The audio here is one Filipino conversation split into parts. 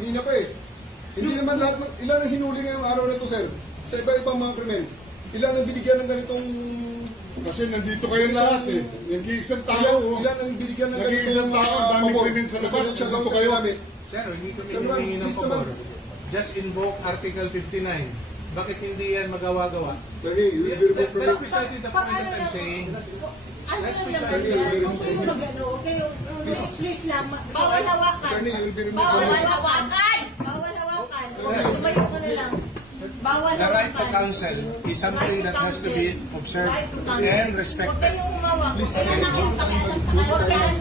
Kanina pa eh. Hindi naman lahat, ilan ang hinuli ngayong araw na ito, sir? Sa iba-ibang mga krimen. Ilan ang binigyan ng ganitong... Kasi nandito kayo lahat eh. Nag-iisang tao. Ilan ang binigyan ng Nag-iisang ganitong... tao, dami krimen sa labas. Nandito kayo. Sir, hindi kami humingi ng pabor. Just invoke Article 59. Bakit hindi yan magawa-gawa? Attorney, you will be removed from That's your... precisely the point that I'm saying. That's precisely Please lang, bawal hawakan. Attorney, you will be removed Bawal from your... hawakan! Bawal hawakan. Tumayo ka na lang. Bawal The right to hawakan. counsel is something that has to be observed Right to counsel. and Huwag respected. kayong umawak. Please, Huwag kayong pakialam sa kanya. Huwag kayong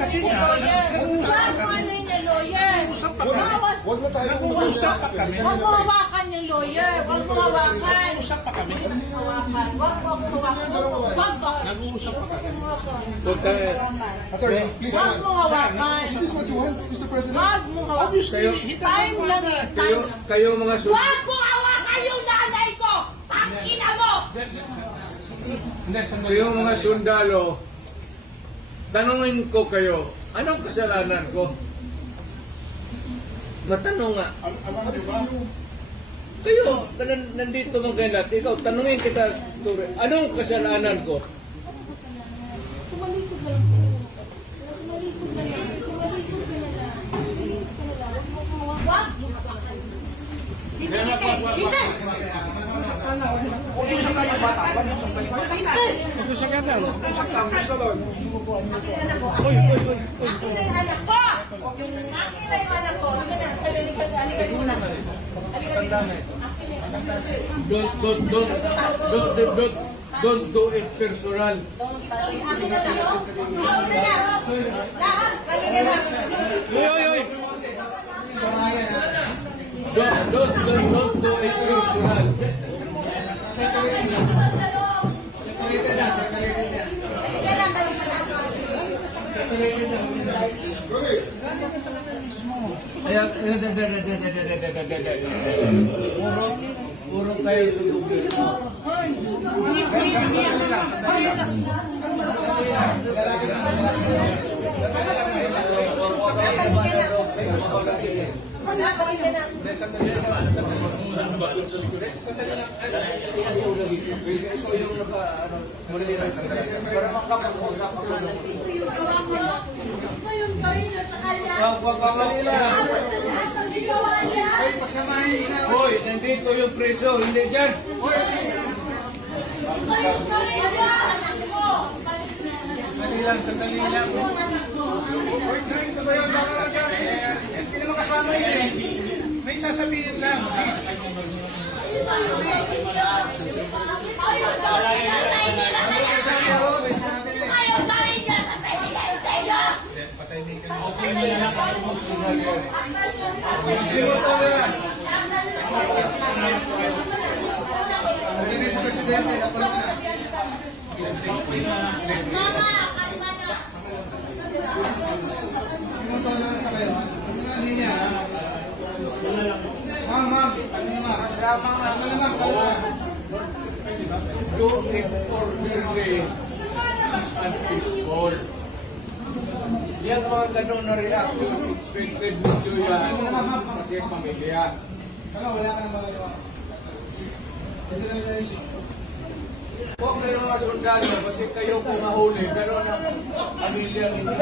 Kasi ano nga, lawyer. nag-uusap Huwag mo ano yung lawyer. Nag-uusap pa kami. Bawal. Huwag na tayo... Nag-uusap pa kami. Huwag mo hawakan yung lawyer. Huwag mo hawakan. Nag-uusap pa kami. Hawakan. Huwag mo hawakan. Huwag mo. Nag-uusap pa kami. Attorney, please... Huwag mo hawakan. Is this what you want, Mr. President? Huwag mo hawakan. Time lang eh. Time. Kayo mga Huwag mo hawakan yung nanay ko! Tangina mo! Kayo mga sundalo, tanungin ko kayo, anong kasalanan ko? Matanong nga. Kayo, nandito mga kayo lahat. Ikaw, tanungin kita, Ture, anong kasalanan ko? Tumalikod na lang. Tumalikod na lang. Tumalikod na lang. Huwag mo hawakan. Hindi, hindi. Huwag yung isang tayo bata. Huwag yung isang tayo bata. Huwag yung isang tayo bata. Isang tayo bata. Akin na yung anak ko! Akin na yung anak ko! Akin na, halika muna. Halika dito. Akin na yung anak ko. Don't do it personal. Akin na lang. Ako na lang. Lahat, halika na. Don't do it personal. Halika lang, halika Kaya, puro kayo sundugin. Hoy, nandito yung preso, hindi dyan. Sandali lang. Hindi naman kasama yun eh. May sasabihin lang. Sinuto na yan. Hindi sa presidente. Mama, kalma na. Sinuto na sa kayo. Ano niya? Ma'am. Ano naman? Ano naman? Do it orderly and peaceful. Yan mga ganun na reaction, expected ninyo yan kasi pamilya. Wala ka nang magagawa. Ito lang yung issue. Huwag na yung mga sundalo kasi kayo kung mahuli, pero ang pamilya ninyo.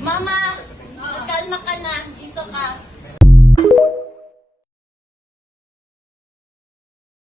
Mama, kalma ka na. Dito ka.